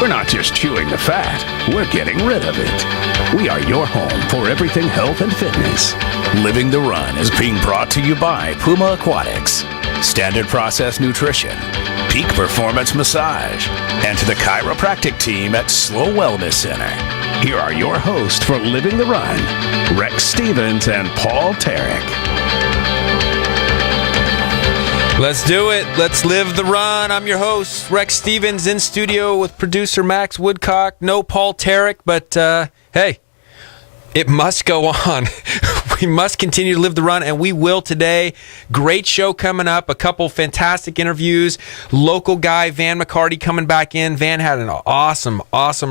We're not just chewing the fat, we're getting rid of it. We are your home for everything health and fitness. Living the Run is being brought to you by Puma Aquatics, Standard Process Nutrition, Peak Performance Massage, and to the chiropractic team at Slow Wellness Center. Here are your hosts for Living the Run, Rex Stevens and Paul Tarek. Let's do it. Let's live the run. I'm your host, Rex Stevens, in studio with producer Max Woodcock. No Paul Tarek, but hey, it must go on. We must continue to live the run, and we will today. Great show coming up. A couple fantastic interviews. Local guy, Van McCarty, coming back in. Van had an awesome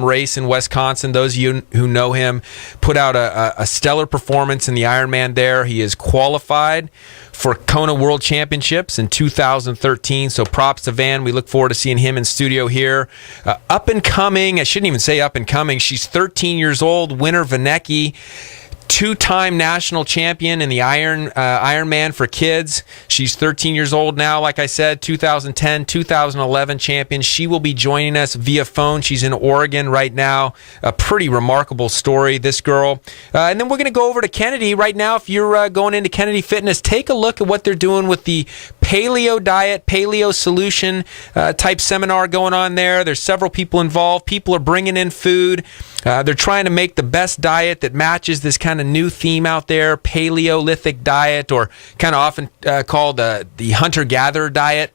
race in Wisconsin. Those of you who know him, put out a stellar performance in the Ironman there. He is qualified for Kona World Championships in 2013. So props to Van. We look forward to seeing him in studio here. Up and coming, I shouldn't even say up and coming. She's 13 years old, winner Vinecki. Two-time national champion in the Ironman for kids. She's 13 years old now, like I said, 2010, 2011 champion. She will be joining us via phone. She's in Oregon right now. A pretty remarkable story, this girl. And then we're going to go over to Kennedy right now. If you're going into Kennedy Fitness, take a look at what they're doing with the paleo diet, paleo solution type seminar going on there. There's several people involved. People are bringing in food. They're trying to make the best diet that matches this kind of new theme out there, Paleolithic diet, or kind of often called the hunter-gatherer diet.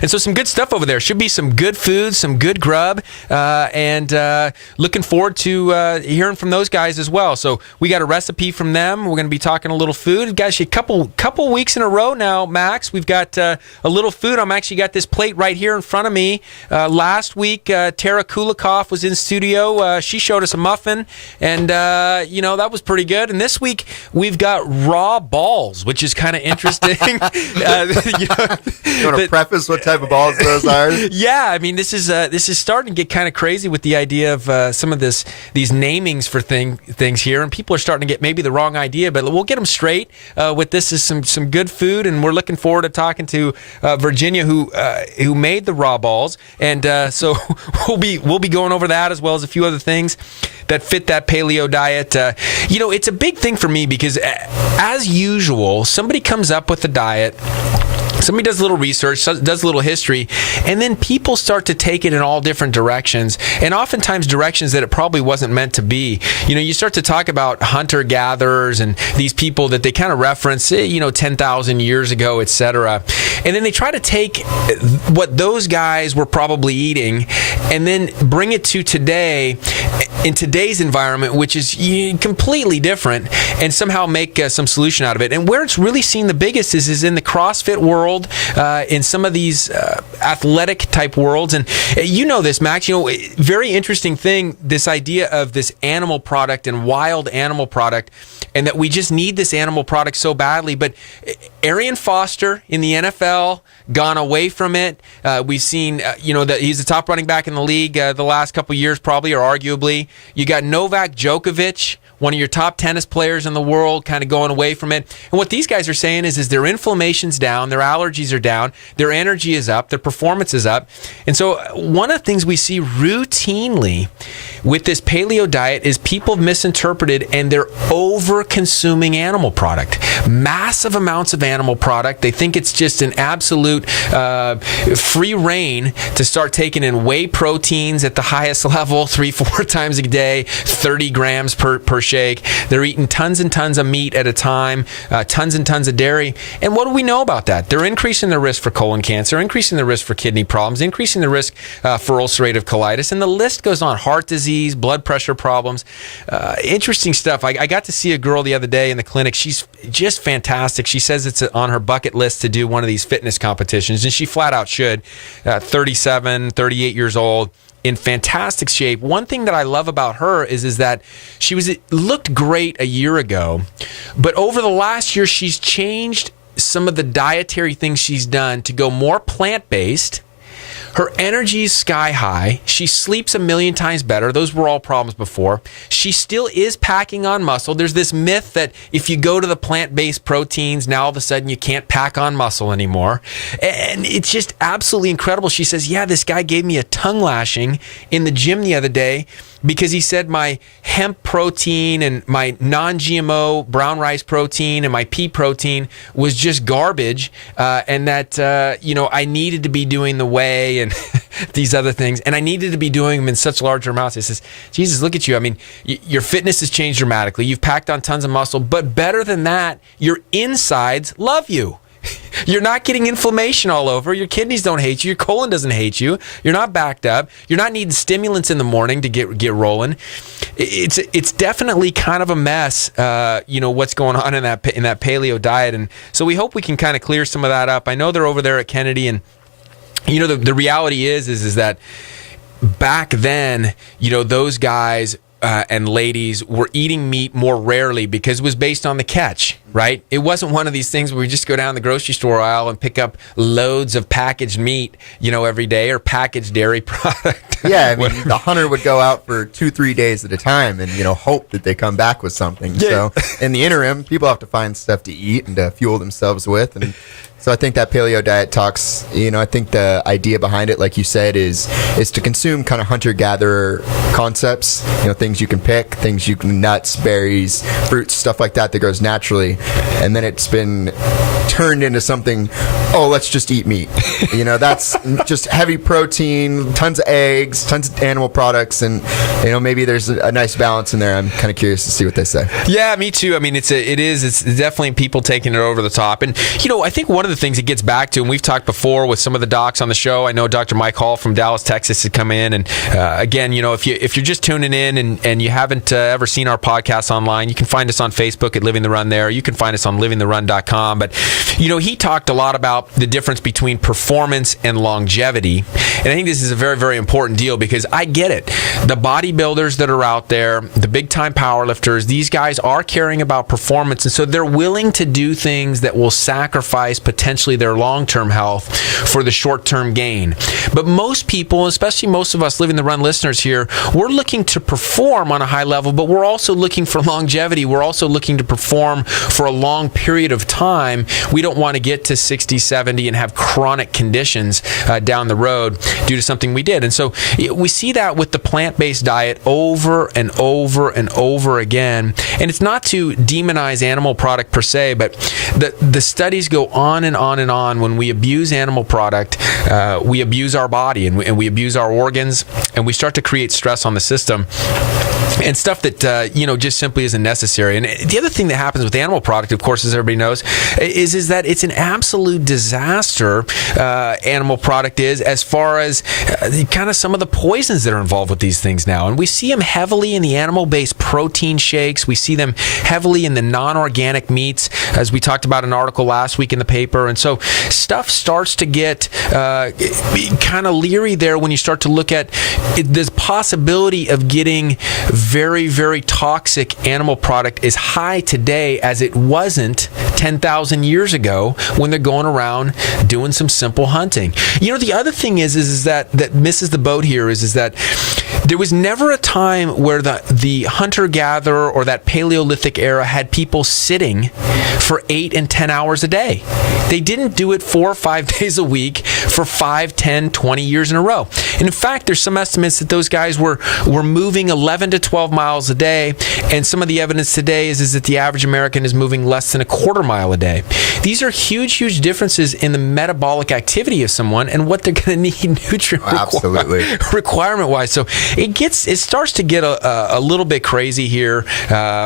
And so some good stuff over there. Should be some good food, some good grub, and looking forward to hearing from those guys as well. So we got a recipe from them. We're going to be talking a little food. Guys, a couple weeks in a row now, Max, we've got a little food. I'm actually got this plate right here in front of me. Last week, Tara Kulikoff was in studio. She showed us a muffin, and, that was pretty good. And this week, we've got raw balls, which is kind of interesting. You want to preface what type of balls those are? Yeah, I mean, this is starting to get kind of crazy with the idea of some of these namings for things here, and people are starting to get maybe the wrong idea, but we'll get them straight. With this is some good food, and we're looking forward to talking to Virginia, who made the raw balls, and so we'll be going over that as well as a few other things that fit that paleo diet. It's a big thing for me because, as usual, somebody comes up with a diet. Somebody does a little research, does a little history, and then people start to take it in all different directions, and oftentimes directions that it probably wasn't meant to be. You start to talk about hunter-gatherers and these people that they kind of reference, 10,000 years ago, etc. And then they try to take what those guys were probably eating and then bring it to today, in today's environment, which is completely different, and somehow make some solution out of it. And where it's really seen the biggest is in the CrossFit world, in some of these athletic type worlds. And you know this, Max, very interesting thing, this idea of this animal product and wild animal product, and that we just need this animal product so badly. But Arian Foster in the NFL, gone away from it. We've seen, that he's the top running back in the league the last couple years, probably, or arguably. You got Novak Djokovic, one of your top tennis players in the world, kind of going away from it. And what these guys are saying is their inflammation's down, their allergies are down, their energy is up, their performance is up. And so one of the things we see routinely with this paleo diet is people have misinterpreted, and they're over-consuming animal product. Massive amounts of animal product. They think it's just an absolute free reign to start taking in whey proteins at the highest level 3-4 times a day, 30 grams per shake. They're eating tons and tons of meat at a time, tons and tons of dairy. And what do we know about that? They're increasing the risk for colon cancer, increasing the risk for kidney problems, increasing the risk for ulcerative colitis, and the list goes on. Heart disease, blood pressure problems. Interesting stuff. I got to see a girl the other day in the clinic. She's just fantastic. She says it's on her bucket list to do one of these fitness competitions, and she flat out should. 37, 38 years old, in fantastic shape. One thing that I love about her is that she looked great a year ago, but over the last year, she's changed some of the dietary things she's done to go more plant-based. Her energy's sky high. She sleeps 1,000,000 times better. Those were all problems before. She still is packing on muscle. There's this myth that if you go to the plant-based proteins, now all of a sudden you can't pack on muscle anymore. And it's just absolutely incredible. She says, yeah, this guy gave me a tongue lashing in the gym the other day because he said my hemp protein and my non-GMO brown rice protein and my pea protein was just garbage, and that I needed to be doing the whey and these other things, and I needed to be doing them in such larger amounts. He says, Jesus, look at you. I mean, your fitness has changed dramatically. You've packed on tons of muscle, but better than that, your insides love you. You're not getting inflammation all over. Your kidneys don't hate you. Your colon doesn't hate you. You're not backed up. You're not needing stimulants in the morning to get rolling. It's definitely kind of a mess, what's going on in that paleo diet. And so we hope we can kind of clear some of that up. I know they're over there at Kennedy, and the reality is that back then, those guys and ladies were eating meat more rarely because it was based on the catch, right? It wasn't one of these things where we just go down the grocery store aisle and pick up loads of packaged meat, every day, or packaged dairy product. Yeah, I mean, the hunter would go out for 2-3 days at a time and, hope that they come back with something. Yeah. So in the interim, people have to find stuff to eat and to fuel themselves with. And so I think that paleo diet talks, I think the idea behind it, like you said, is to consume kind of hunter-gatherer concepts, things you can pick, things you can, nuts, berries, fruits, stuff like that grows naturally. And then it's been turned into something, let's just eat meat. That's just heavy protein, tons of eggs, tons of animal products, and, maybe there's a nice balance in there. I'm kind of curious to see what they say. Yeah, me too. I mean, it's definitely people taking it over the top. And, I think one of the things it gets back to, and we've talked before with some of the docs on the show. I know Dr. Mike Hall from Dallas, Texas has come in. And again, if you're just tuning in and you haven't ever seen our podcast online, you can find us on Facebook at Living the Run there. You can find us on livingtherun.com. But, he talked a lot about the difference between performance and longevity. And I think this is a very, very important deal because I get it. The bodybuilders that are out there, the big-time powerlifters, these guys are caring about performance. And so they're willing to do things that will sacrifice potentially their long-term health for the short-term gain. But most people, especially most of us Living the Run listeners here, we're looking to perform on a high level, but we're also looking for longevity. We're also looking to perform for a long period of time. We don't want to get to 60, 70 and have chronic conditions down the road due to something we did. And so we see that with the plant-based diet over and over and over again. And it's not to demonize animal product per se, but the studies go on and on and on. When we abuse animal product, we abuse our body and we abuse our organs, and we start to create stress on the system and stuff that just simply isn't necessary. And the other thing that happens with animal product, of course, as everybody knows, is that it's an absolute disaster. Animal product is, as far as kind of some of the poisons that are involved with these things now. And we see them heavily in the animal-based protein shakes. We see them heavily in the non-organic meats, as we talked about an article last week in the paper. And so stuff starts to get kind of leery there when you start to look at this possibility of getting very, very toxic animal product is high today as it wasn't 10,000 years ago when they're going around doing some simple hunting. The other thing is that misses the boat here is that there was never a time where the hunter-gatherer or that Paleolithic era had people sitting for 8 and 10 hours a day. They didn't do it 4 or 5 days a week for 5, 10, 20 years in a row. And in fact, there's some estimates that those guys were moving 11 to 12 miles a day. And some of the evidence today is that the average American is moving less than a quarter mile a day. These are huge, huge differences in the metabolic activity of someone and what they're going to need nutrient requirement-wise. So it starts to get a little bit crazy here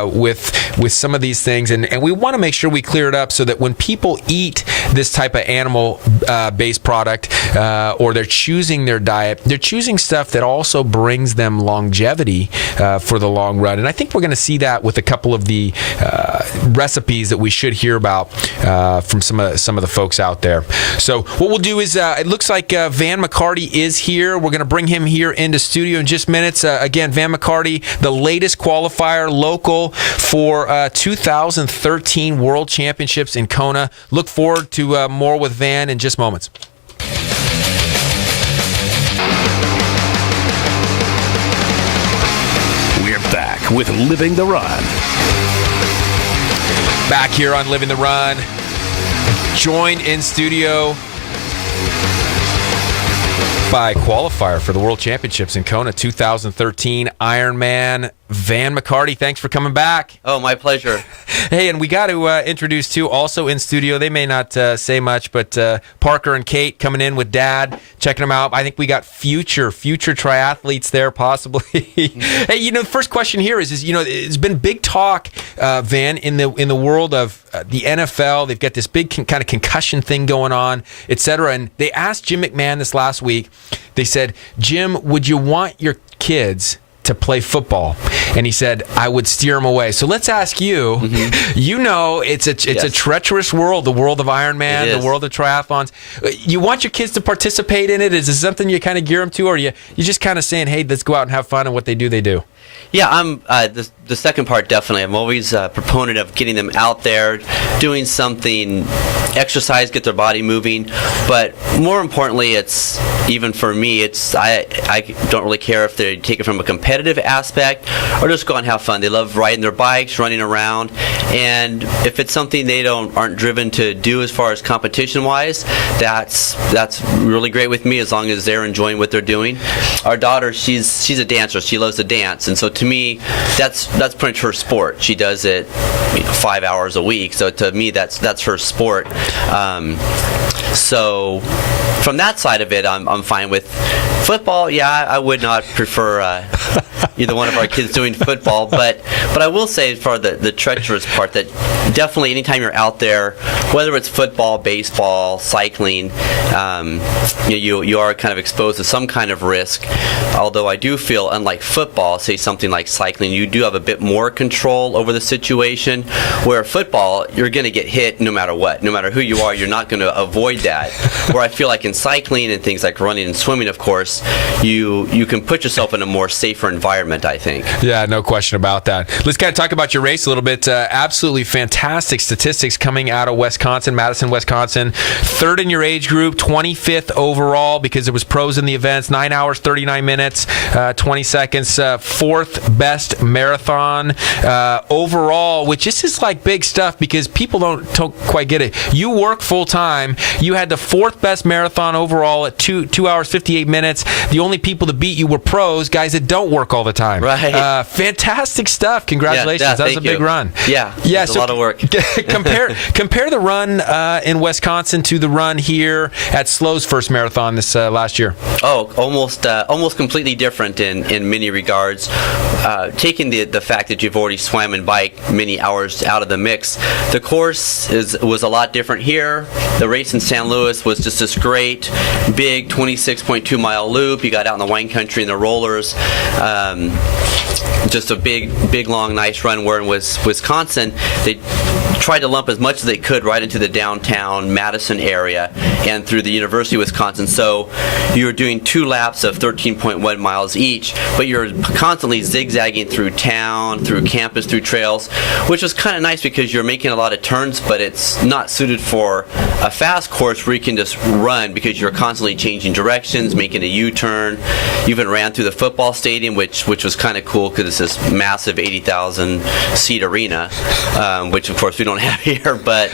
with some of these things. And we want to make sure we clear it up so that when people eat this type of animal-based product or they're choosing their diet, they're choosing stuff that also brings them longevity for the long run. And I think we're going to see that with a couple of the recipes that we should hear about from some of the folks out there. So what we'll do is it looks like Van McCarty is here. We're going to bring him here into studio in just minutes. Again, Van McCarty, the latest qualifier local for 2013 World Championships in Kona. Look forward to more with Van in just moments. with Living the Run. Back here on Living the Run, joined in studio by qualifier for the World Championships in Kona 2013 Ironman, Van McCarty. Thanks for coming back. Oh, my pleasure. Hey, and we got to introduce, too, also in studio. They may not say much, but Parker and Kate coming in with Dad, checking them out. I think we got future triathletes there, possibly. Hey, the first question here is it's been big talk, Van, in the world of the NFL. They've got this big kind of concussion thing going on, et cetera. And they asked Jim McMahon this last week. They said, Jim, would you want your kids to play football? And he said, I would steer them away. So let's ask you. Mm-hmm. It's a treacherous world, the world of Ironman, the world of triathlons. You want your kids to participate in it? Is this something you kind of gear them to, or you just kind of saying, hey, let's go out and have fun, and what they do, they do? Yeah, I'm the second part, definitely. I'm always a proponent of getting them out there, doing something, exercise, get their body moving. But more importantly, it's, even for me, I don't really care if they take it from a competitive aspect or just go and have fun. They love riding their bikes, running around, and if it's something they aren't driven to do as far as competition-wise, that's really great with me, as long as they're enjoying what they're doing. Our daughter, she's a dancer. She loves to dance, and so to me, that's pretty much her sport. She does it 5 hours a week, so to me, that's her sport. So from that side of it, I'm fine with football. Yeah, I would not prefer either one of our kids doing football, but I will say, for the treacherous part, that definitely anytime you're out there, whether it's football, baseball, cycling, you are kind of exposed to some kind of risk. Although I do feel, unlike football, say something like cycling, you do have a bit more control over the situation, where football, you're going to get hit no matter what. No matter who you are, you're not going to avoid that. Where I feel like in cycling and things like running and swimming, of course, you can put yourself in a more safer environment, I think. Yeah, no question about that. Let's kind of talk about your race a little bit. Absolutely fantastic statistics coming out of Wisconsin, Madison, Wisconsin. Third in your age group, 25th overall, because there was pros in the events. 9 hours, 39 minutes, 20 seconds. Fourth best marathon overall, which this is like big stuff, because people don't quite get it. You work full time. You had the fourth best marathon overall at 2 hours, 58 minutes. The only people to beat you were pros, guys that don't work all the time. Right. Fantastic stuff. Congratulations. Yeah, that was a big run. Yeah, so a lot of work. compare the run in Wisconsin to the run here at Slow's first marathon this last year. Oh, almost completely different in many regards. Taking the fact that you've already swam and biked many hours out of the mix, the course was a lot different here. The race in San Luis was just this great, big 26.2 mile loop. You got out in the wine country and the rollers. Just a big, long, nice run. Where in Wisconsin, they tried to lump as much as they could right into the downtown Madison area and through the University of Wisconsin. So you're doing 2 laps of 13.1 miles each, but you're constantly zigzagging through town, through campus, through trails, which was kind of nice because you're making a lot of turns, but it's not suited for a fast course where you can just run, because you're constantly changing directions, making a U-turn. You even ran through the football stadium, which was kind of cool, because it's this massive 80,000 seat arena, which of course we don't have here. But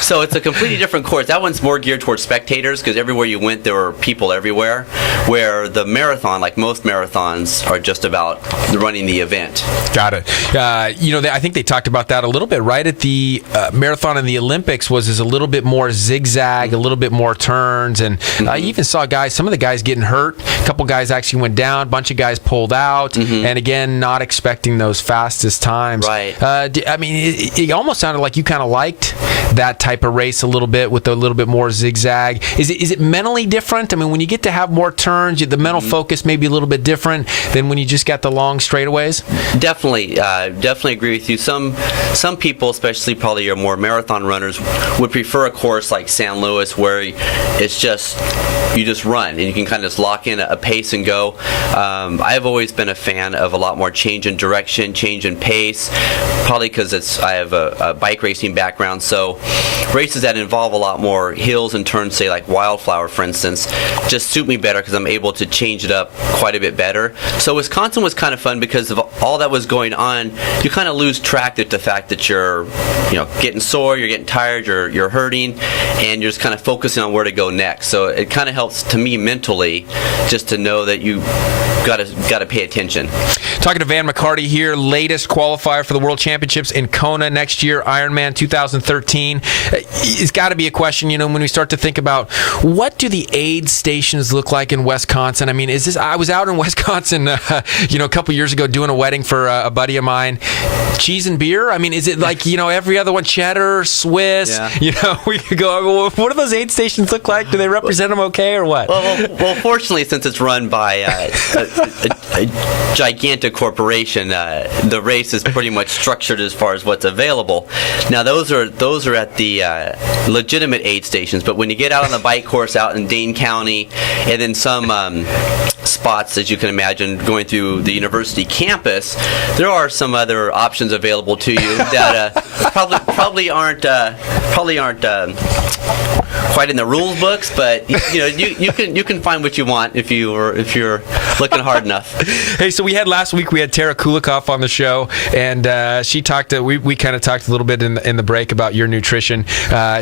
so it's a completely different course. That one's more geared towards spectators, because everywhere you went there were people everywhere, where the marathon, like most marathons, are just about running the event. Got it. I think they talked about that a little bit, right? At the marathon in the Olympics was a little bit more zigzag, a little bit more turns, and I even saw some of the guys getting hurt. A couple guys actually went down, a bunch of guys pulled out, and again, not expecting those fastest times. Right. It almost sounded like you kind of liked that type of race a little bit, with a little bit more zigzag. Is it mentally different? I mean, when you get to have more turns, the mental focus may be a little bit different than when you just got the long straightaways? Definitely agree with you. Some people, especially probably your more marathon runners, would prefer a course like San Luis, where it's just, you just run and you can kind of just lock in a pace and go. I've always been a fan of a lot more change in direction, change in pace, probably because I have a bike racing background, so races that involve a lot more hills and turns, say like Wildflower, for instance, just suit me better because I'm able to change it up quite a bit better. So Wisconsin was kind of fun because of all that was going on. You kind of lose track of the fact that you're, getting sore, you're getting tired, you're hurting, and you're just kind of focusing on where to go next. So it kind of helps to me mentally just to know that you got to pay attention. Talking to Van McCarty here, latest qualifier for the World Championships in Kona next year, Ironman 2013. It's got to be a question, when we start to think about what do the aid stations look like in Wisconsin? I mean, I was out in Wisconsin, a couple years ago doing a wedding for a buddy of mine. Cheese and beer? I mean, is it like, every other one, cheddar, Swiss? Yeah. We could go, well, what do those aid stations look like? Do they represent them okay or what? Well, fortunately, since it's run by a gigantic corporation, the race is pretty much structured as far as what's available. Now, those are at the legitimate aid stations, but when you get out on the bike course out in Dane County, and then some spots, as you can imagine, going through the university campus, there are some other options available to you that probably aren't quite in the rules books, but you can find what you want if you're looking hard enough. Hey, so last week we had Tara Kulikoff on the show, and she talked. We kind of talked a little bit in the break about your nutrition.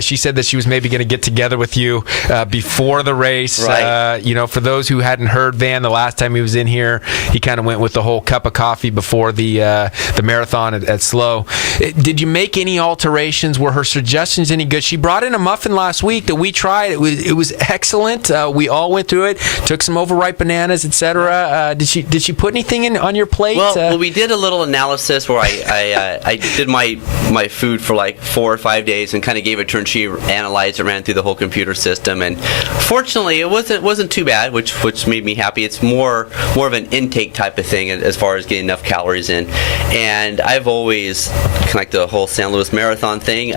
She said that she was maybe going to get together with you before the race. Right. For those who hadn't heard Van, the last time he was in here, he kind of went with the whole cup of coffee before the marathon at SLO. Did you make any alterations? Were her suggestions any good? She brought in a muffin last week that we tried. It was excellent. We all went through it. Took some overripe bananas, etc. Did she put anything on your plate? Well, we did a little analysis where I did my food for like 4 or 5 days and kind of gave it to her, and she analyzed it, ran through the whole computer system, and fortunately it wasn't too bad, which made me happy. It's more of an intake type of thing as far as getting enough calories in, and I've always kind of like the whole San Luis Marathon thing.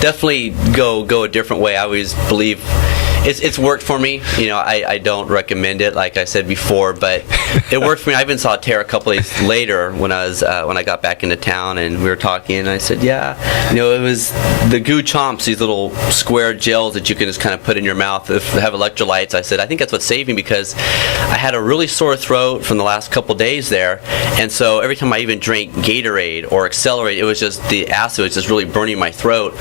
Definitely go a different way. I always believe it's worked for me. I don't recommend it, like I said before, but it worked for me. I even saw Tara a couple days later when I got back into town, and we were talking, and I said, it was the Goo Chomps, these little square gels that you can just kind of put in your mouth if they have electrolytes. I said, I think that's what saved me, because I had a really sore throat from the last couple days there, and so every time I even drank Gatorade or Accelerate, it was just the acid was just really burning my throat.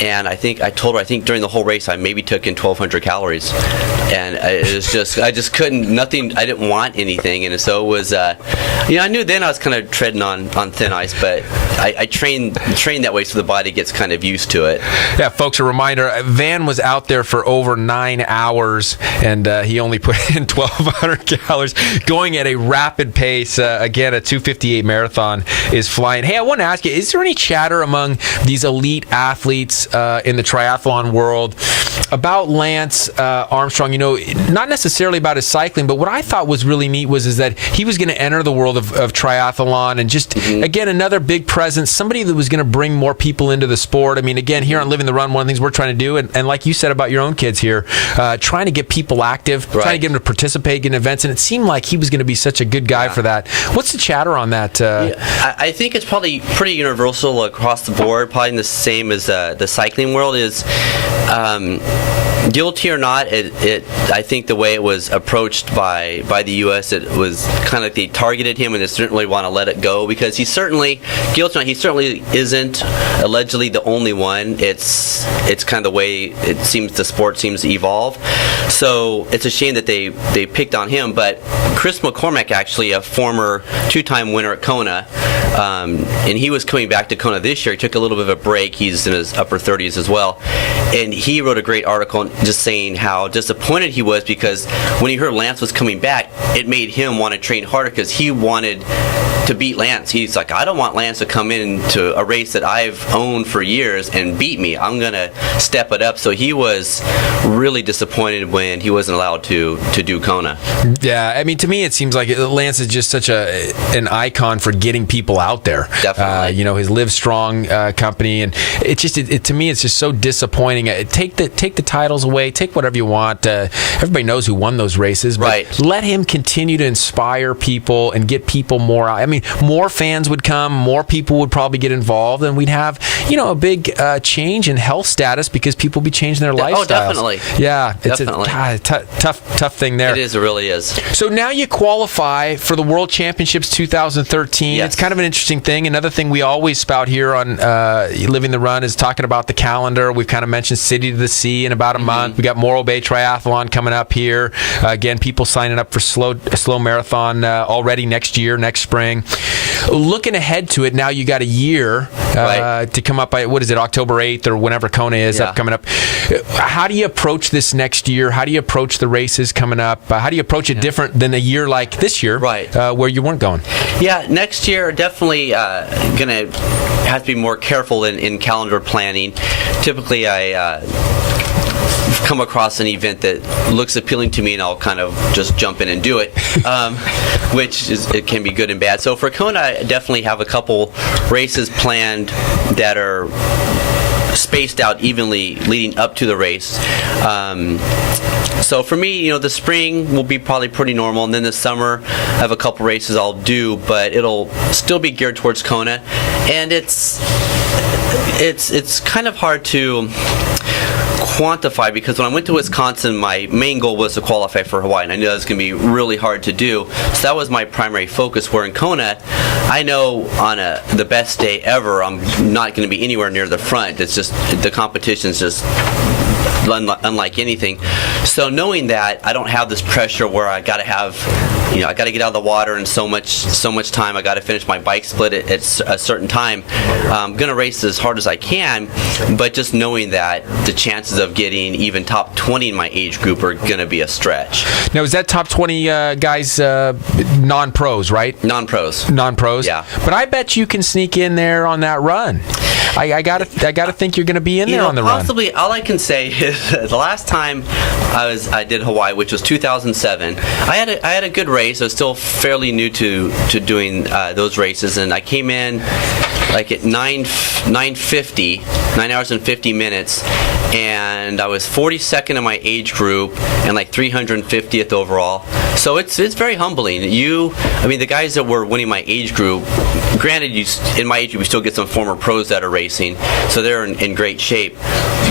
And I told her, I think during the whole race I maybe took in 1,200 calories, and it was just I just couldn't, nothing, I didn't want anything, and so it was I knew then I was kind of treading on thin ice, but I trained that way so the body gets kind of used to it. Yeah, folks, a reminder, Van was out there for over 9 hours, and he only put in 1,200 calories, going at a rapid pace. Again, a 2:58 marathon is flying. Hey, I want to ask you, is there any chatter among these elite athletes in the triathlon world about Lance Armstrong? Not necessarily about his cycling, but what I thought was really neat is that he was going to enter the world of triathlon, and just, again, another big presence, somebody that was going to bring more people into the sport. I mean, again, here on Living the Run, one of the things we're trying to do, and like you said about your own kids here, trying to get people active, right, trying to get them to participate in events, and it seemed like he was going to be such a good guy for that. What's the chatter on that? I think it's probably pretty universal across the board, probably the same as the cycling world is. Guilty or not, I think the way it was approached by the U.S., it was kind of like they targeted him, and they didn't really want to let it go, because he certainly isn't allegedly the only one. It's kind of the way it seems the sport seems to evolve. So it's a shame that they picked on him. But Chris McCormick, actually a former 2-time winner at Kona, and he was coming back to Kona this year. He took a little bit of a break. He's in his upper 30s as well, and he wrote a great article just saying how disappointed he was, because when he heard Lance was coming back, it made him want to train harder, because he wanted to beat Lance. He's like, I don't want Lance to come into a race that I've owned for years and beat me. I'm going to step it up. So he was really disappointed when he wasn't allowed to do Kona. Yeah, I mean, to me, it seems like Lance is just such an icon for getting people out there. Definitely. His Live Strong company, and to me, it's just so disappointing. Take the titles titles away, take whatever you want. Everybody knows who won those races, but Right. let him continue to inspire people and get people more out. I mean, more fans would come, more people would probably get involved, and we'd have, a big change in health status because people would be changing their lifestyles. Oh, definitely. Yeah, it's Definitely. a tough thing there. It is. It really is. So now you qualify for the World Championships 2013. Yes. It's kind of an interesting thing. Another thing we always spout here on Living the Run is talking about the calendar. We've kind of mentioned City to the Sea in about a month. We got Morro Bay Triathlon coming up here. Again, people signing up for a slow marathon already next year, next spring. Looking ahead to it, now you got a year Right. to come up by, what is it, October 8th or whenever Kona is Yeah. up coming up. How do you approach this next year? How do you approach the races coming up? How do you approach it different than a year like this year, Right. where you weren't going? Yeah, next year definitely gonna have to be more careful in calendar planning. Typically, I come across an event that looks appealing to me, and I'll kind of just jump in and do it, it can be good and bad. So for Kona, I definitely have a couple races planned that are spaced out evenly leading up to the race. So for me, the spring will be probably pretty normal, and then the summer I have a couple races I'll do, but it'll still be geared towards Kona, and it's kind of hard to quantify, because when I went to Wisconsin, my main goal was to qualify for Hawaii, and I knew that was going to be really hard to do. So that was my primary focus. Where in Kona, I know on the best day ever, I'm not going to be anywhere near the front. It's just the competition's just unlike anything. So knowing that, I don't have this pressure where I got to have, I got to get out of the water in so much time. I got to finish my bike split at a certain time. I'm going to race as hard as I can, but just knowing that the chances of getting even top 20 in my age group are going to be a stretch. Now, is that top 20 guys non-pros, right? Non-pros. Non-pros? Yeah. But I bet you can sneak in there on that run. I gotta think you're going to be in there on the possibly, run. all I can say is the last time I did Hawaii, which was 2007, I had a good race. I was still fairly new to doing those races, and I came in like at 9 hours and 50 minutes, and I was 42nd in my age group and like 350th overall. So it's very humbling. The guys that were winning my age group, granted, in my age group, we still get some former pros that are racing, so they're in great shape.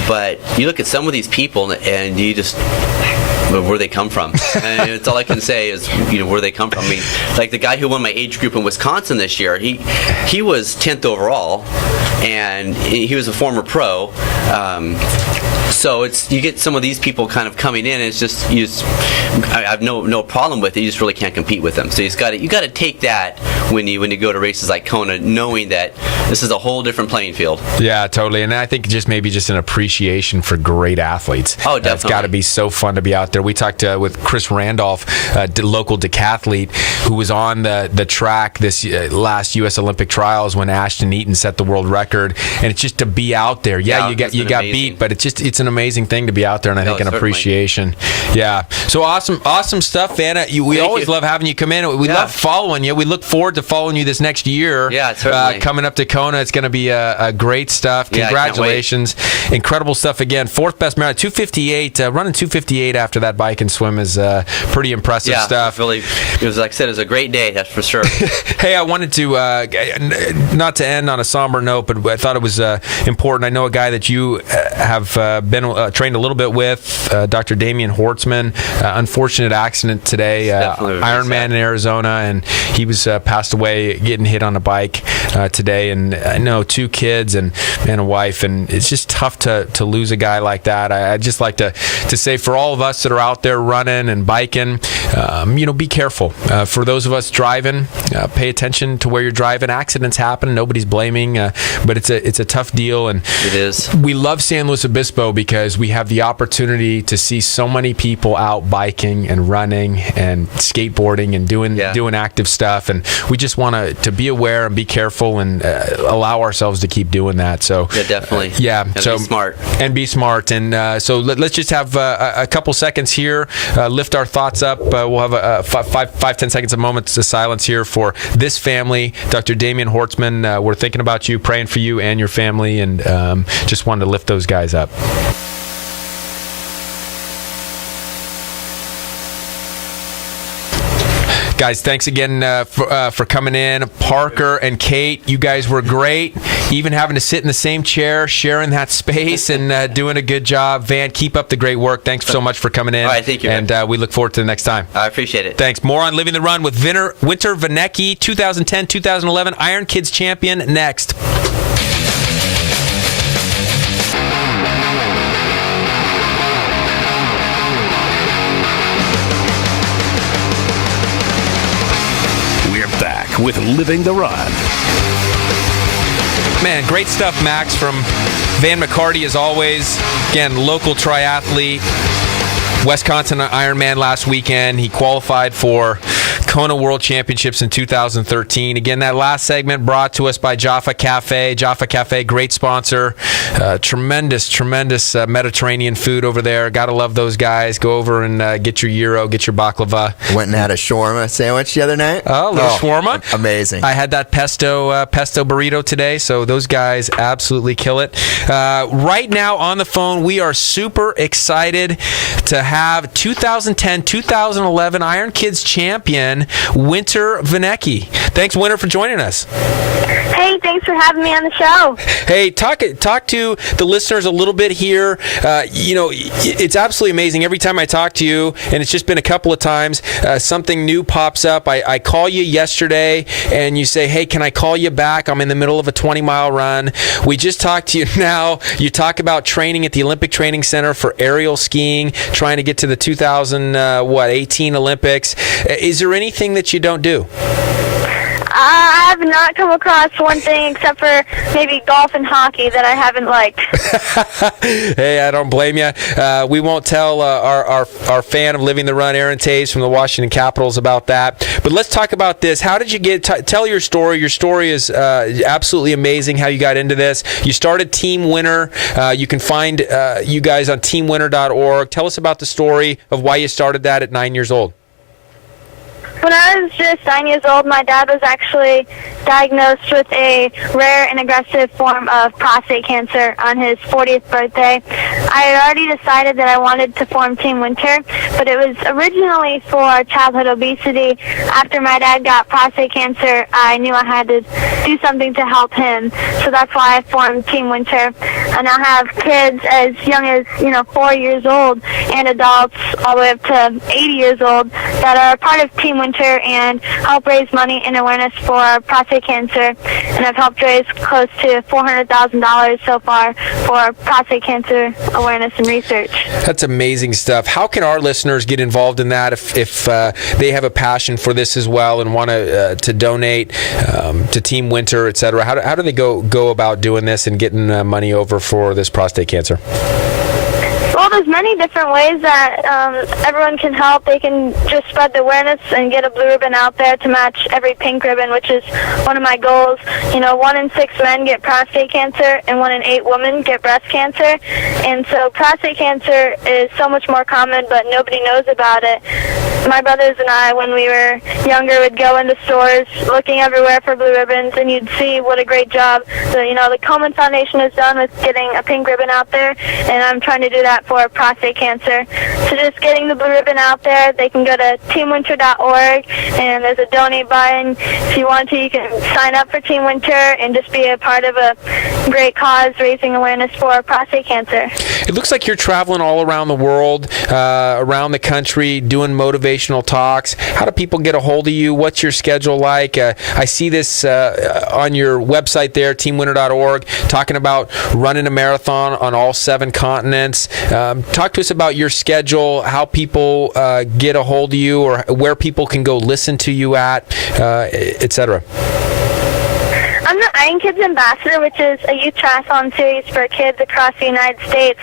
But you look at some of these people, and you just, where they come from. And it's all I can say is, where they come from. I mean, like the guy who won my age group in Wisconsin this year, he was 10th overall, and he was a former pro. So you get some of these people kind of coming in, and it's just I have no problem with it. You just really can't compete with them. So you got to take that when you go to races like Kona, knowing that this is a whole different playing field. Yeah, totally. And I think maybe just an appreciation for great athletes. Oh, definitely. It's got to be so fun to be out there. We talked with Chris Randolph, local decathlete, who was on the track this last U.S. Olympic trials when Ashton Eaton set the world record. And it's just to be out there. Yeah, you got beat, but it's an amazing thing to be out there, and I think an certainly. appreciation. Yeah. So awesome stuff, Vanna. We always love having you come in. We love following you. We look forward to following you this next year. Yeah, certainly. Coming up to Kona, it's going to be a great stuff. Yeah, Congratulations. Incredible stuff again. Fourth best marathon, 2:58. Running 2:58 after that bike and swim is pretty impressive stuff. Really, it was, like I said, it was a great day, that's for sure. Hey, I wanted to, not to end on a somber note, but I thought it was important. I know a guy that you have been trained a little bit with, Dr. Damian Hortzman. Unfortunate accident today, Ironman in Arizona, and he was passed away getting hit on a bike today. And I know 2 kids and a wife, and it's just tough to lose a guy like that. I'd just like to say, for all of us that are out there running and biking, be careful. For those of us driving, pay attention to where you're driving. Accidents happen. Nobody's blaming, but it's a tough deal. And it is. We love San Luis Obispo because we have the opportunity to see so many people out biking and running and skateboarding and doing active stuff. And we just want to be aware and be careful and allow ourselves to keep doing that. So yeah, definitely. So be smart. And be smart. And so let's just have a couple seconds here, lift our thoughts up. We'll have 5-10 seconds of moments of silence here for this family. Dr. Damian Hortzman, we're thinking about you, praying for you and your family, and just wanted to lift those guys up. Guys, thanks again for coming in. Parker and Kate, you guys were great. Even having to sit in the same chair, sharing that space, and doing a good job. Van, keep up the great work. Thanks so much for coming in. All right, thank you. And we look forward to the next time. I appreciate it. Thanks. More on Living the Run with Winter Vinecki, 2010-2011 Iron Kids champion, next. We're back with Living the Run. Man, great stuff, Max, from Van McCarty, as always. Again, local triathlete. Wisconsin Ironman last weekend. He qualified for Kona World Championships in 2013. Again, that last segment brought to us by Jaffa Cafe. Jaffa Cafe, great sponsor. Tremendous Mediterranean food over there. Gotta love those guys. Go over and get your gyro, get your baklava. Went and had a shawarma sandwich the other night. Oh, a little shawarma. Amazing. I had that pesto burrito today, so those guys absolutely kill it. Right now on the phone, we are super excited to have 2010-2011 Iron Kids champion Winter Vinecki. Thanks, Winter, for joining us. Hey, thanks for having me on the show. Hey, talk to the listeners a little bit here. It's absolutely amazing. Every time I talk to you, and it's just been a couple of times, something new pops up. I call you yesterday, and you say, hey, can I call you back? I'm in the middle of a 20-mile run. We just talked to you now. You talk about training at the Olympic Training Center for aerial skiing, trying to get to the 2018 Olympics. Is there anything that you don't do? I have not come across one thing except for maybe golf and hockey that I haven't liked. Hey, I don't blame you. We won't tell our fan of Living the Run, Aaron Taves from the Washington Capitals, about that. But let's talk about this. How did you tell your story? Your story is absolutely amazing, how you got into this. You started Team Winter. You can find you guys on teamwinter.org. Tell us about the story of why you started that at 9 years old. When I was just 9 years old, my dad was actually diagnosed with a rare and aggressive form of prostate cancer on his 40th birthday. I had already decided that I wanted to form Team Winter, but it was originally for childhood obesity. After my dad got prostate cancer, I knew I had to do something to help him, so that's why I formed Team Winter. And I have kids as young as 4 years old and adults all the way up to 80 years old that are part of Team Winter and help raise money and awareness for prostate cancer. And I've helped raise close to $400,000 so far for prostate cancer awareness and research. That's amazing stuff. How can our listeners get involved in that if they have a passion for this as well and want to donate to Team Winter, et cetera? How do they go about doing this and getting money over for this prostate cancer? Well, there's many different ways that everyone can help. They can just spread the awareness and get a blue ribbon out there to match every pink ribbon, which is one of my goals. 1 in 6 men get prostate cancer and 1 in 8 women get breast cancer. And so prostate cancer is so much more common, but nobody knows about it. My brothers and I, when we were younger, would go into stores looking everywhere for blue ribbons, and you'd see what a great job the Komen Foundation has done with getting a pink ribbon out there, and I'm trying to do that for prostate cancer. So just getting the blue ribbon out there, they can go to teamwinter.org, and there's a donate button. If you want to, you can sign up for Team Winter and just be a part of a great cause raising awareness for prostate cancer. It looks like you're traveling all around the world, around the country, doing motivational talks. How do people get a hold of you? What's your schedule like? I see this on your website there, teamwinter.org, talking about running a marathon on all 7 continents. Talk to us about your schedule, how people get a hold of you, or where people can go listen to you at, etc. I'm the Iron Kids Ambassador, which is a youth triathlon series for kids across the United States.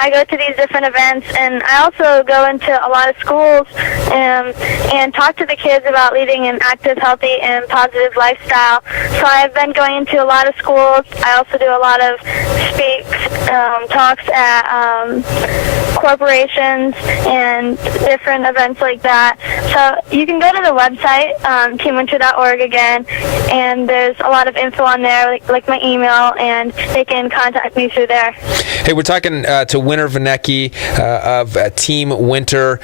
I go to these different events, and I also go into a lot of schools and talk to the kids about leading an active, healthy, and positive lifestyle. So I've been going into a lot of schools. I also do a lot of talks at corporations and different events like that. So you can go to the website, teamwinter.org again, and there's a lot of info on there, like my email, and they can contact me through there. Hey, we're talking to Winter Vinecki of Team Winter.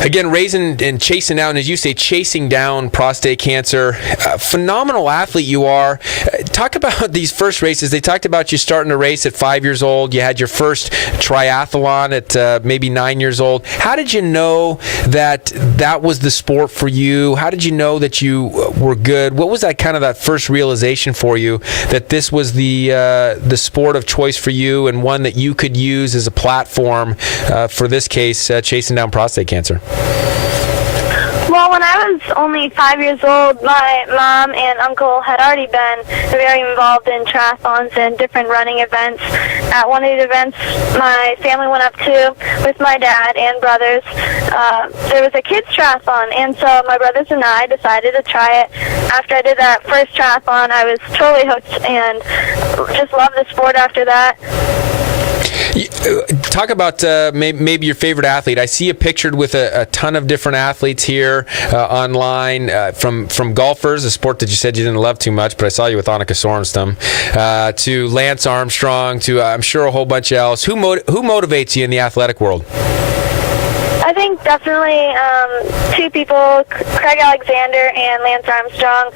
Again, raising and chasing down, as you say, chasing down prostate cancer. Phenomenal athlete you are. Talk about these first races. They talked about you starting to race at 5 years old. You had your first triathlon at maybe 9 years old. How did you know that that was the sport for you? How did you know that you were good? What was that kind of that first realization for you that this was the sport of choice for you and one that you could use as a platform for this case, chasing down prostate cancer? Well, when I was only 5 years old, my mom and uncle had already been very involved in triathlons and different running events. At one of the events my family went up to with my dad and brothers, there was a kids triathlon, and so my brothers and I decided to try it. After I did that first triathlon, I was totally hooked and just loved the sport after that. Talk about maybe your favorite athlete. I see you pictured with a ton of different athletes here online, from golfers, a sport that you said you didn't love too much, but I saw you with Annika Sorenstam, to Lance Armstrong, to I'm sure a whole bunch else. Who motivates you in the athletic world? I think definitely two people, Craig Alexander and Lance Armstrong,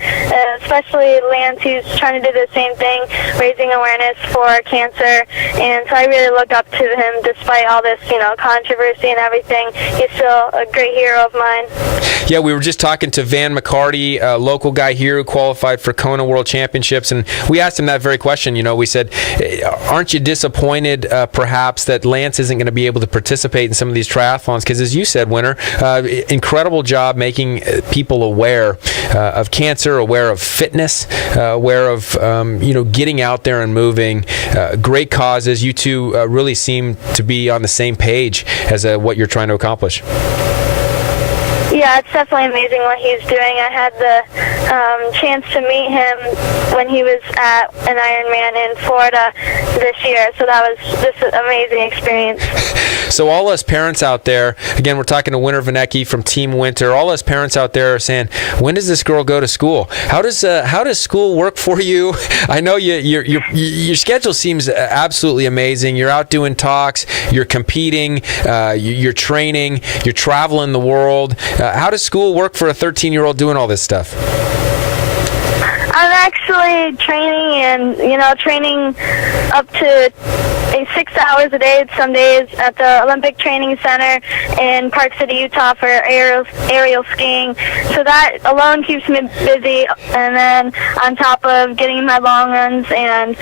especially Lance, who's trying to do the same thing, raising awareness for cancer. And so I really look up to him despite all this, controversy and everything. He's still a great hero of mine. Yeah, we were just talking to Van McCarty, a local guy here who qualified for Kona World Championships, and we asked him that very question. We said, aren't you disappointed perhaps that Lance isn't going to be able to participate in some of these triathlons? Because as you said, Winter, incredible job making people aware of cancer, aware of fitness, aware of getting out there and moving. Great causes. You two really seem to be on the same page as what you're trying to accomplish. Yeah, it's definitely amazing what he's doing. I had the chance to meet him when he was at an Ironman in Florida this year, so that was just an amazing experience. So all us parents out there, again, we're talking to Winter Vinecki from Team Winter. All us parents out there are saying, when does this girl go to school? How does school work for you? I know your schedule seems absolutely amazing. You're out doing talks, you're competing, you're training, you're traveling the world. How does school work for a 13-year-old doing all this stuff? I'm actually training and, training up to 6 hours a day some days at the Olympic Training Center in Park City, Utah for aerial skiing. So that alone keeps me busy. And then on top of getting my long runs and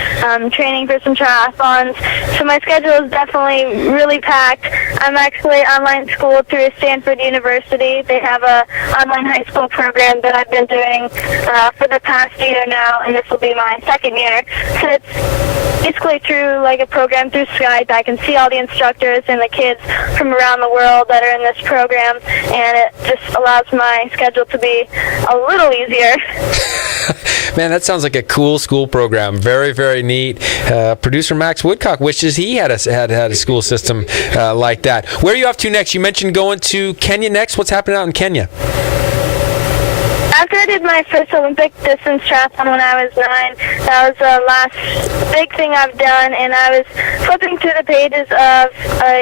training for some triathlons. So my schedule is definitely really packed. I'm actually online school through Stanford University. They have a online high school program that I've been doing for the past year now, and this will be my second year. So it's basically through like a program through Skype. I can see all the instructors and the kids from around the world that are in this program, and it just allows my schedule to be a little easier. Man, that sounds like a cool school program. Very, very neat. Producer Max Woodcock wishes he had a school system like that. Where are you off to next? You mentioned going to Kenya next. What's happening out in Kenya? After I did my first Olympic distance triathlon when I was 9, that was the last big thing I've done, and I was flipping through the pages of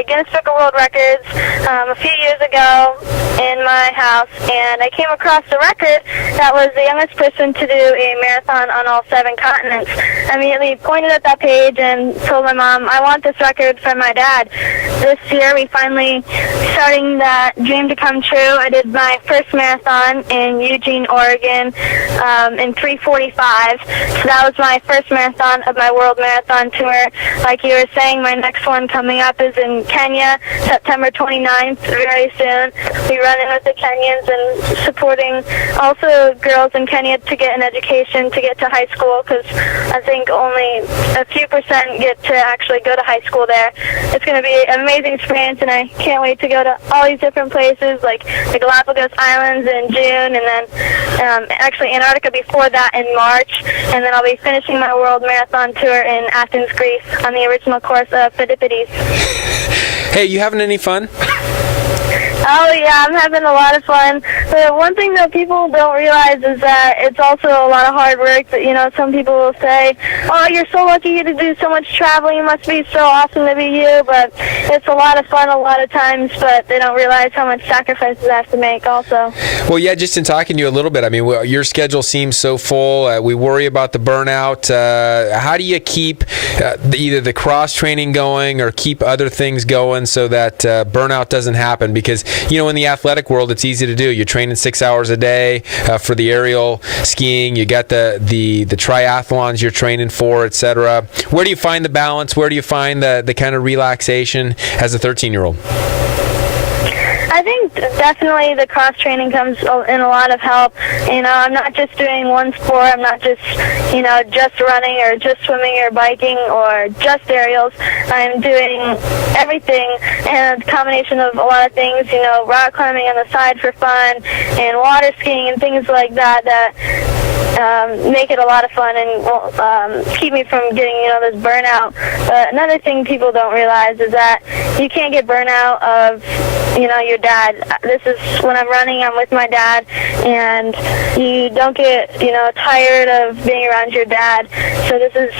Guinness Book of World Records a few years ago in my house, and I came across a record that was the youngest person to do a marathon on all 7 continents. I immediately pointed at that page and told my mom, I want this record for my dad. This year we finally starting that dream to come true. I did my first marathon in Eugene, Oregon in 3:45. So that was my first marathon of my World Marathon Tour. Like you were saying, my next one coming up is in Kenya, September 29th, very soon. We run in with the Kenyans and supporting also girls in Kenya to get an education, to get to high school, because I think only a few percent get to actually go to high school there. It's going to be an amazing experience, and I can't wait to go to all these different places, like the Galapagos Islands in June, and then actually Antarctica before that in March, and then I'll be finishing my World Marathon Tour in Athens, Greece on the original course of Pheidippides. Hey, you having any fun? Oh, yeah, I'm having a lot of fun. But one thing that people don't realize is that it's also a lot of hard work. That, you know, some people will say, oh, you're so lucky to do so much traveling. It must be so awesome to be you. But it's a lot of fun a lot of times, but they don't realize how much sacrifices I have to make also. Well, yeah, just in talking to you a little bit, I mean, your schedule seems so full. We worry about the burnout. How do you keep either the cross-training going or keep other things going so that burnout doesn't happen? Because you know, in the athletic world, it's easy to do. You're training 6 hours a day for the aerial skiing. You got the triathlons you're training for, etc. Where do you find the balance? Where do you find the kind of relaxation as a 13-year-old? I think definitely the cross-training comes in a lot of help. You know, I'm not just doing one sport. I'm not just, you know, just running or just swimming or biking or just aerials. I'm doing everything, and a combination of a lot of things, you know, rock climbing on the side for fun and water skiing and things like that make it a lot of fun and keep me from getting, you know, this burnout. But another thing people don't realize is that you can't get burnout of, you know, your dad. This is when I'm running, I'm with my dad, and you don't get, you know, tired of being around your dad. So this is,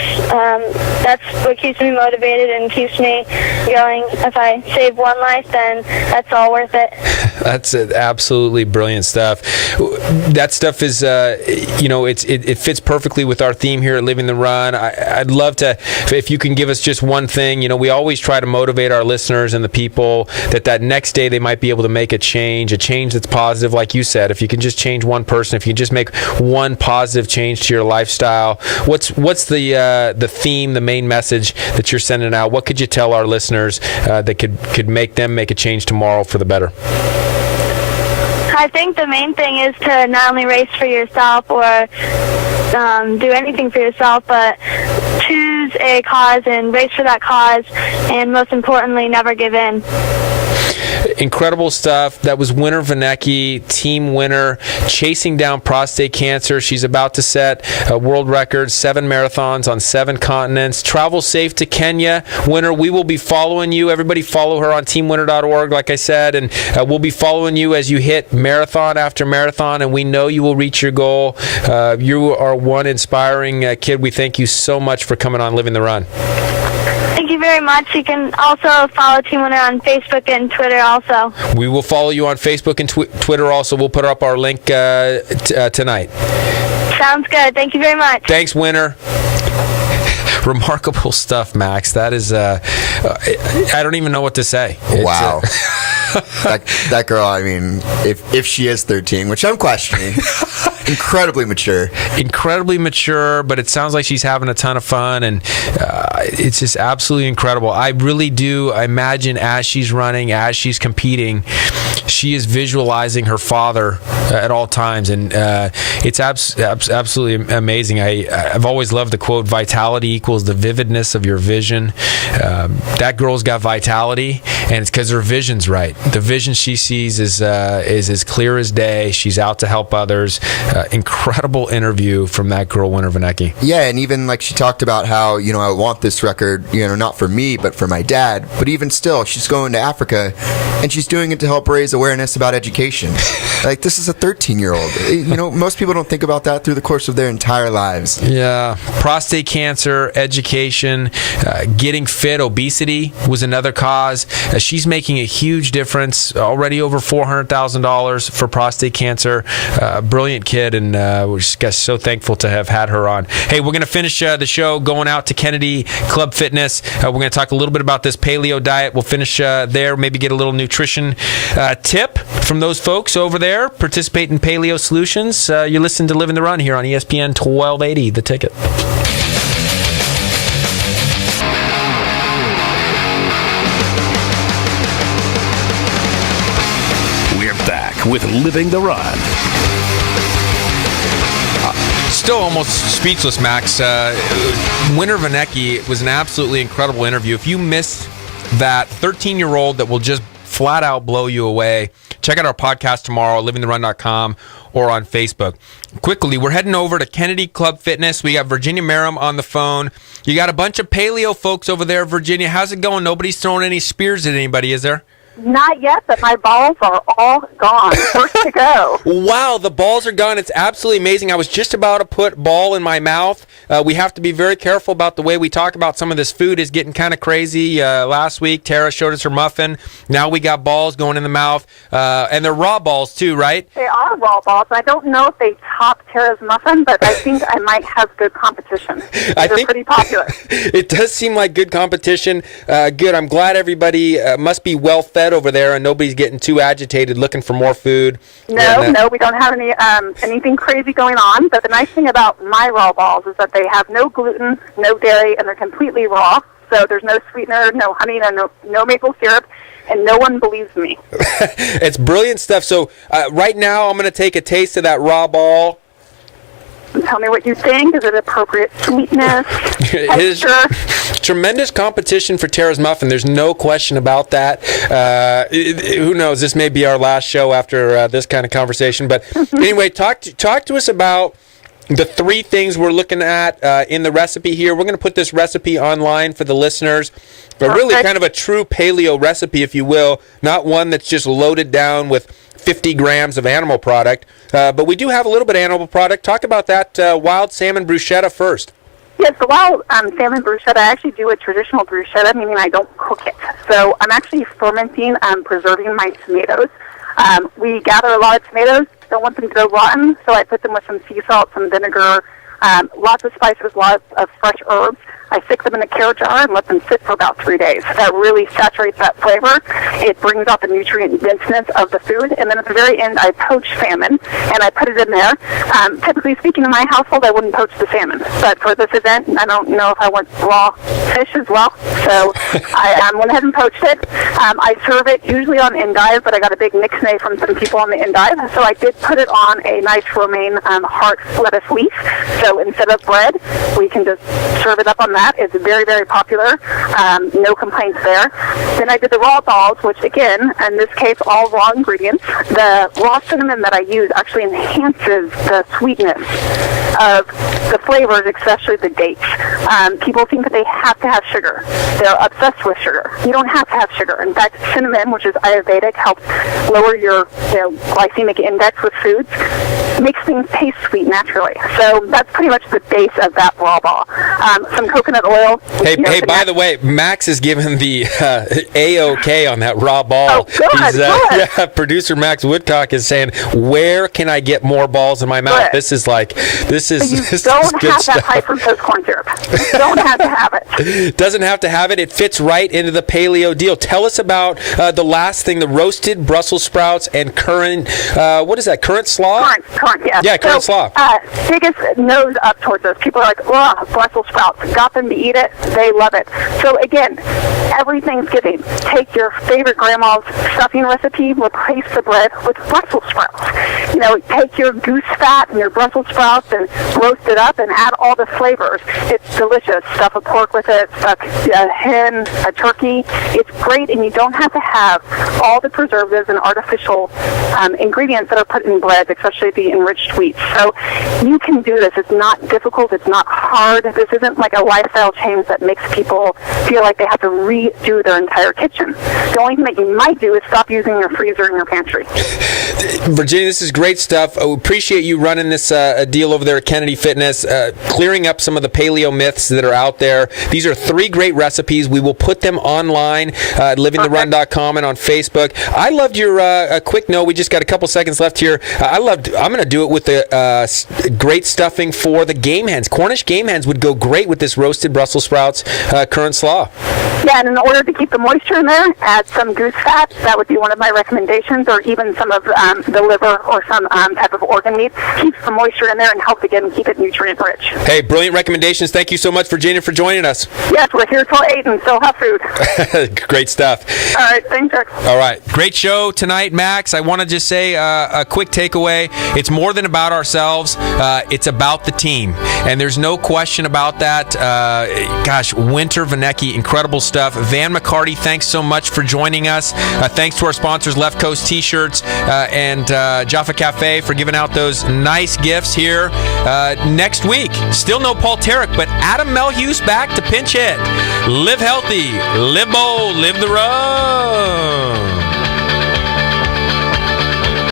that's what keeps me motivated and keeps me going. If I save one life, then that's all worth it. That's absolutely brilliant stuff. That stuff is, you know, it fits perfectly with our theme here at Living the Run. I'd love to, if you can give us just one thing. You know, we always try to motivate our listeners and the people that next day they might be able to make a change that's positive. Like you said, if you can just change one person, if you can just make one positive change to your lifestyle, what's the theme, the main message that you're sending out? What could you tell our listeners that could make them make a change tomorrow for the better? I think the main thing is to not only race for yourself or do anything for yourself, but choose a cause and race for that cause, and most importantly, never give in. Incredible stuff. That was winner Vinecki, team winner, chasing down prostate cancer. She's about to set a world record, 7 marathons on 7 continents. Travel safe to Kenya. Winner, we will be following you. Everybody follow her on teamwinner.org, like I said, and we'll be following you as you hit marathon after marathon, and we know you will reach your goal. You are one inspiring kid. We thank you so much for coming on Living the Run. Thank you very much. You can also follow Team Winner on Facebook and Twitter also. We will follow you on Facebook and Twitter also. We'll put up our link tonight. Sounds good. Thank you very much. Thanks, Winner. Remarkable stuff, Max. That is, I don't even know what to say. Wow. That girl, I mean, if she is 13, which I'm questioning, incredibly mature, but it sounds like she's having a ton of fun, and it's just absolutely incredible. I really do imagine as she's running, as she's competing, she is visualizing her father at all times, and it's absolutely amazing. I've always loved the quote, vitality equals the vividness of your vision. That girl's got vitality, and it's because her vision's right. The vision she sees is as clear as day. She's out to help others. Incredible interview from that girl, winner Vinecki. Yeah, and even like she talked about how, you know, I want this record, you know, not for me, but for my dad. But even still, she's going to Africa, and she's doing it to help raise awareness about education. Like, this is a 13-year-old. You know, most people don't think about that through the course of their entire lives. Yeah. Prostate cancer, education, getting fit, obesity was another cause. She's making a huge difference. Already over $400,000 for prostate cancer. Brilliant kid, and we're just so thankful to have had her on. Hey, we're going to finish the show going out to Kennedy Club Fitness. We're going to talk a little bit about this paleo diet. We'll finish there, maybe get a little nutrition tip from those folks over there. Participate in Paleo Solutions. You're listening to Living the Run here on ESPN 1280, The Ticket. We're back with Living the Run. Still almost speechless, Max. Winner Vinecki was an absolutely incredible interview. If you missed that 13-year-old that will just flat out blow you away. Check out our podcast tomorrow, livingtherun.com, or on Facebook. Quickly, we're heading over to Kennedy Club Fitness. We got Virginia Merrim on the phone. You got a bunch of paleo folks over there, Virginia. How's it going? Nobody's throwing any spears at anybody, is there? Not yet, but my balls are all gone. First to go. Wow, the balls are gone. It's absolutely amazing. I was just about to put ball in my mouth. We have to be very careful about the way we talk about some of this food. Is getting kind of crazy. Last week, Tara showed us her muffin. Now we got balls going in the mouth. And they're raw balls too, right? They are raw balls. I don't know if they top Tara's muffin, but I think I might have good competition. They're pretty popular. It does seem like good competition. Good. I'm glad everybody must be well fed over there and nobody's getting too agitated looking for more food. No, we don't have anything crazy going on. But the nice thing about my raw balls is that they have no gluten, no dairy, and they're completely raw. So there's no sweetener, no honey, no maple syrup, and no one believes me. It's brilliant stuff. So right now I'm going to take a taste of that raw ball. Tell me what you think. Is it appropriate sweetness, texture? Tremendous competition for Tara's muffin. There's no question about that. Who knows? This may be our last show after this kind of conversation. But anyway, talk to us about the three things we're looking at in the recipe here. We're going to put this recipe online for the listeners. But really kind of a true paleo recipe, if you will, not one that's just loaded down with 50 grams of animal product. But we do have a little bit of animal product. Talk about that wild salmon bruschetta first. Yes, the wild salmon bruschetta, I actually do a traditional bruschetta, meaning I don't cook it. So I'm actually fermenting, preserving my tomatoes. We gather a lot of tomatoes, don't want them to go rotten, so I put them with some sea salt, some vinegar, lots of spices, lots of fresh herbs. I stick them in a Kara jar and let them sit for about 3 days. That really saturates that flavor. It brings out the nutrient denseness of the food. And then at the very end, I poach salmon, and I put it in there. Typically speaking, in my household, I wouldn't poach the salmon. But for this event, I don't know if I want raw fish as well. So I went ahead and poached it. I serve it usually on endive, but I got a big nixnay from some people on the endive. So I did put it on a nice romaine heart lettuce leaf. So instead of bread, we can just serve it up on that. It's very, very popular. No complaints there. Then I did the raw balls, which again, in this case, all raw ingredients. The raw cinnamon that I use actually enhances the sweetness of the flavors, especially the dates. People think that they have to have sugar. They're obsessed with sugar. You don't have to have sugar. In fact, cinnamon, which is Ayurvedic, helps lower your glycemic index with foods, makes things taste sweet naturally. So that's pretty much the base of that raw ball. Some coconut oil. Hey, by the way, Max is giving the A-OK on that raw ball. Oh, good, good. Yeah, producer Max Woodcock is saying, where can I get more balls in my mouth? Good. This is You don't have that high fructose corn syrup. You don't have to have it. Doesn't have to have it. It fits right into the paleo deal. Tell us about the last thing, the roasted Brussels sprouts and currant, what is that, currant slaw? Currant, yes. Yeah, currant slaw. Biggest nose up towards us. People are like, oh, Brussels sprouts. Got them to eat it. They love it. So again, every Thanksgiving, take your favorite grandma's stuffing recipe, replace the bread with Brussels sprouts. Take your goose fat and your Brussels sprouts and roast it up and add all the flavors. It's delicious. Stuff a pork with it, stuff a hen, a turkey. It's great, and you don't have to have all the preservatives and artificial ingredients that are put in bread, especially the enriched wheat. So you can do this. It's not difficult. It's not hard. This isn't like a lifestyle change that makes people feel like they have to redo their entire kitchen. The only thing that you might do is stop using your freezer and your pantry. Virginia, this is great stuff. I appreciate you running this deal over there at Kennedy Fitness, clearing up some of the paleo myths that are out there. These are 3 great recipes. We will put them online at livingtherun.com and on Facebook. I loved your quick note. We just got a couple seconds left here. I'm going to do it with the great stuffing for the game hens. Cornish game hens would go great with this roasted Brussels sprouts currant slaw. Yeah, and in order to keep the moisture in there, add some goose fat. That would be one of my recommendations, or even some of the liver or some type of organ meat. Keeps the moisture in there and helps, again, keep it nutrient rich. Hey, brilliant recommendations. Thank you so much, Virginia, for joining us. Yes, we're here till 8 and still have food. Great stuff. All right, thanks, Rick. All right. Great show tonight, Max. I want to just say a quick takeaway. It's more than about ourselves. It's about the team, and there's no question about that. Gosh, Winter, Vinecki, incredible stuff. Van McCarty, thanks so much for joining us. Thanks to our sponsors, Left Coast T-shirts and Jaffa Cafe, for giving out those nice gifts here. Next week, still no Paul Tarek, but Adam Melhuse back to pinch hit. Live healthy, live bold, live the road.